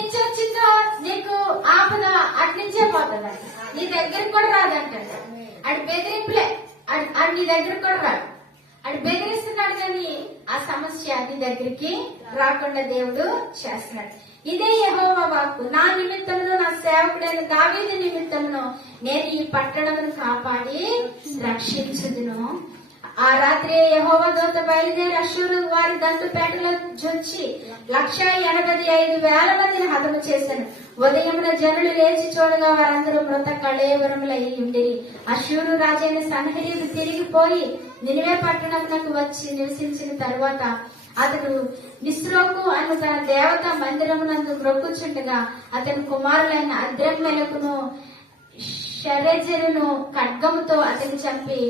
నుంచి వచ్చిందో నీకు ఆపద అట్నుంచే పోతుంది, నీ దగ్గరికి కూడా రాదంటాడు. అది బెదిరింపులే, అది నీ దగ్గరికి కూడా రాడు. అది బెదిరిస్తున్నాడు కానీ ఆ సమస్య నీ దగ్గరికి రాకుండా దేవుడు చేస్తున్నాడు. ఇదే యెహోవా వాక్కు, నా నిమిత్తమును నా సేవకుడైన దావీదు నిమిత్తమును నేను ఈ పట్టణమును కాపాడి రక్షించుదును. ఆ రాత్రి యెహోవా దూత బయలుదేరి అష్షూరు వారి దండుపేటలో జొచ్చి 185,000 మందిని హతము చేశాను. ఉదయమున జనులు లేచి చూడగా వారందరూ మృత కళేవరములై ఉండిరి. అష్షూరు రాజైన సన్హెరీబు తిరిగిపోయి నినివే పట్టణమునకు వచ్చి నివసించిన తరువాత అతడు నిస్రోకు అను తన దేవత మందిరమునందు మ్రొక్కుచుండగా అతని కుమారులైన అద్రమ్మెలకును షరెజరును ఖడ్గముతో అతని చంపి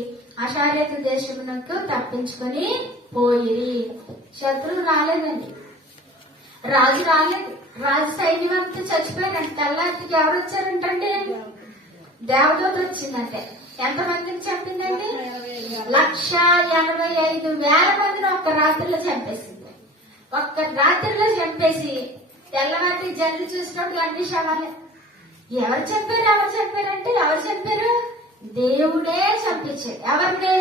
అషారేతు దేశమునకు తప్పించుకొని పోయిరి. శత్రువు రాలేదండి, రాజు రాలేదు. రాజు సైన్యమంతా చచ్చిపోయారంటే తెల్లారికి ఎవరు వచ్చారంటండి? దేవదూత వచ్చిందంటే. ఎంతమందిని చంపిందండి? 185,000 మందిని ఒక్క రాత్రిలో చంపేసింది. ఒక్క రాత్రిలో చంపేసి తెల్లవారి జల్లు చూసినప్పుడు అన్ని శవాలే. ఎవరు చెప్పారంటే ఎవరు చెప్పారు? దేవుడే చంపించాడు. ఎవరిని?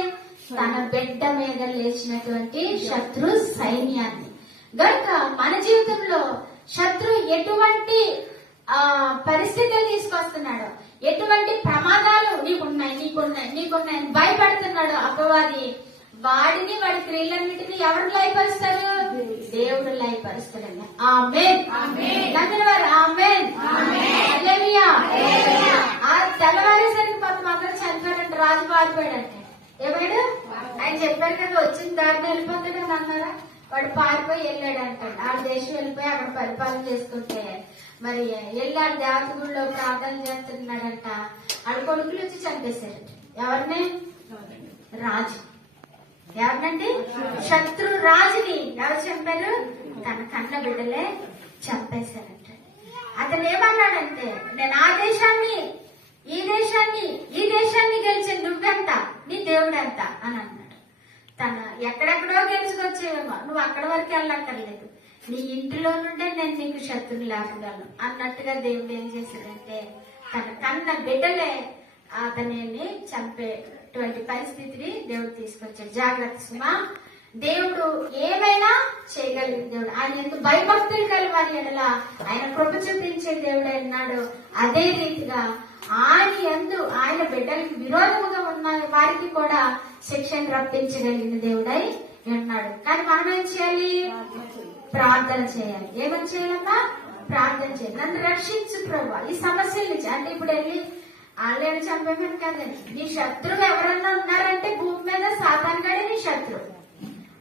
తన బిడ్డ మీద లేచినటువంటి శత్రు సైన్యాన్ని. గనుక మన జీవితంలో శత్రు ఎటువంటి పరిస్థితులు తీసుకొస్తున్నాడు, ఎటువంటి ప్రమాదాలు నీకున్నాయి భయపడుతున్నాడు అపవాది, వాడిని వాడి క్రియలన్నింటినీ ఎవరు లయపరుస్తారు? దేవుడు లయపరుస్తాడండి. ఆమేన్. ఆమేన్. హల్లెలూయా. ఆ తెల్లవారేసరికి మొత్తం అందరూ చనిపోయారంటే రాజు పారిపోయాడంటే. ఏమాడు? ఆయన చెప్పారు కదా వచ్చిన దారిని వెళ్ళిపోతాడు అని అన్నారా? వాడు పారిపోయి వెళ్ళాడు అంటాడు. ఆ దేశం వెళ్ళిపోయి అక్కడ పరిపాలన చేసుకుంటే మరి వెళ్ళాడు దేవత గుడిలో ప్రార్థన చేస్తున్నాడంట. ఆడ కొడుకులు వచ్చి చంపేశారంట. ఎవరిని? రాజు. ఎవరినండి? శత్రు రాజుని ఎవరు చంపారు? తన కన్న బిడ్డలే చంపేశారంట. అతను ఏమన్నాడంటే నేను ఆ దేశాన్ని ఈ దేశాన్ని గెలిచి నువ్వెంత, నీ దేవుడెంత అని అన్నాడు. తన ఎక్కడెక్కడో గెలుచుకొచ్చేవేమో, నువ్వు అక్కడ వరకు వెళ్ళక్కర్లేదు, నీ ఇంటిలో నుండే నేను నీకు శత్రువు లేపగలను అన్నట్టుగా దేవుడు ఏం చేశాడంటే తన కన్న బిడ్డలే అతనిని చంపేటువంటి పరిస్థితిని దేవుడు తీసుకొచ్చాడు. జాగ్రత్త సుమా, దేవుడు ఏమైనా చేయగలిగిన దేవుడు. ఆయన ఎందుకు భయభక్తులు కలివారి ఎడల ఆయన కృప చూపించే దేవుడు అన్నాడు. అదే రీతిగా ఆయన బిడ్డలకి విరోధముగా ఉన్న వారికి కూడా శిక్షను రప్పించగలిగిన దేవుడై ఉన్నాడు. కానీ మనం ఏం చేయాలి? ప్రార్థన చేయాలి. ఏమని చేయాలమ్మా? ప్రార్థన చేయాలి. నన్ను రక్షించు ప్రభువా ఈ సమస్యల నుంచి. అంటే ఇప్పుడు వెళ్ళి వాళ్ళని చంపేమని కాదండి. నీ శత్రువు ఎవరన్నా ఉన్నారంటే భూమి మీద సాతాను గడే నీ శత్రువు.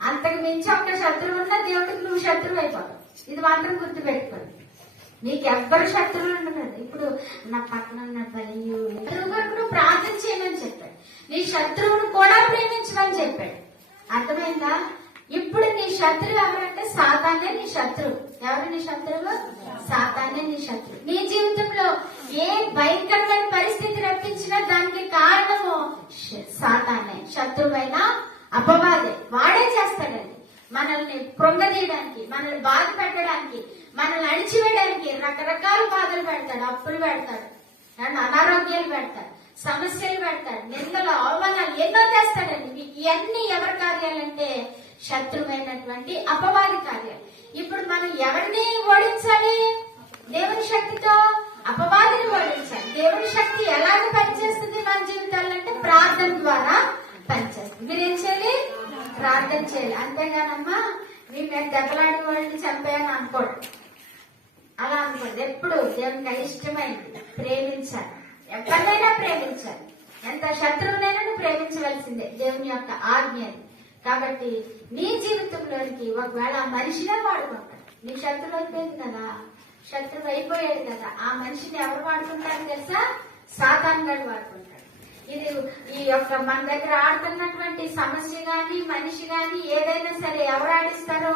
అంతకు మించి ఒక్క శత్రువు ఉన్నా దేవుడికి నువ్వు శత్రువు అయిపోతావు. ఇది మాత్రం గుర్తు పెట్టుకోండి. నీకెవ్వరు శత్రువులు ఉండదు. ఇప్పుడు నా పక్కన ఉన్న బలియు నువ్వు ప్రార్థన చేయమని చెప్పాడు. నీ శత్రువును కూడా ప్రేమించమని చెప్పాడు. అర్థమైందా? ఇప్పుడు నీ శత్రువు ఎవరంటే సాతానే నీ శత్రువు. ఎవరు నీ శత్రువు? సాతానే నీ శత్రువు. నీ జీవితంలో ఏ భయంకరమైన పరిస్థితి రప్పించినా దానికి కారణము సాతానే. శత్రువైన అపవాదే. వాడే చేస్తాడండి. మనల్ని కృంగదీయడానికి, మనల్ని బాధ పెట్టడానికి, మనల్ని అణిచివేయడానికి రకరకాల బాధలు పెడతాడు, అప్పులు పెడతాడు, అనారోగ్యాలు పెడతాడు, సమస్యలు పెడతాడు, నిందలు అవమానాలు ఎన్నో చేస్తాడండి. మీకు ఇవన్నీ ఎవరి కార్యాలంటే శత్రువైనటువంటి అపవాది కార్యాలు. ఇప్పుడు మనం ఎవరిని ఓడించాలి? దేవుని శక్తితో అపవాదిని ఓడించాలి. దేవుని శక్తి ఎలాగ పనిచేస్తుంది మన జీవితాల్లో అంటే ప్రార్థన ద్వారా పనిచేస్తుంది. మీరేం చేయాలి? ప్రార్థన చేయాలి. అంతేగానమ్మా మేము దెబ్బలాడి వాళ్ళని చంపాయని అనుకోండి. అలా అనుకోండి. ఎప్పుడు దేవునికి ఇష్టమైంది ప్రేమించాలి. ఎవరినైనా ప్రేమించాలి. ఎంత శత్రువునైనా నువ్వు ప్రేమించవలసిందే. దేవుని యొక్క ఆజ్ఞ. కాబట్టి నీ జీవితంలోనికి ఒకవేళ ఆ మనిషినే వాడుకుంటాడు. నీ శత్రువు అయిపోయింది కదా, శత్రువు అయిపోయాడు కదా, ఆ మనిషిని ఎవరు వాడుకుంటారు తెలుసా? సాతాను గారు వాడుకుంటాడు. ఇది ఈ యొక్క మన దగ్గర ఆడుతున్నటువంటి సమస్య గాని మనిషి గాని ఏదైనా సరే ఎవరు ఆడిస్తారో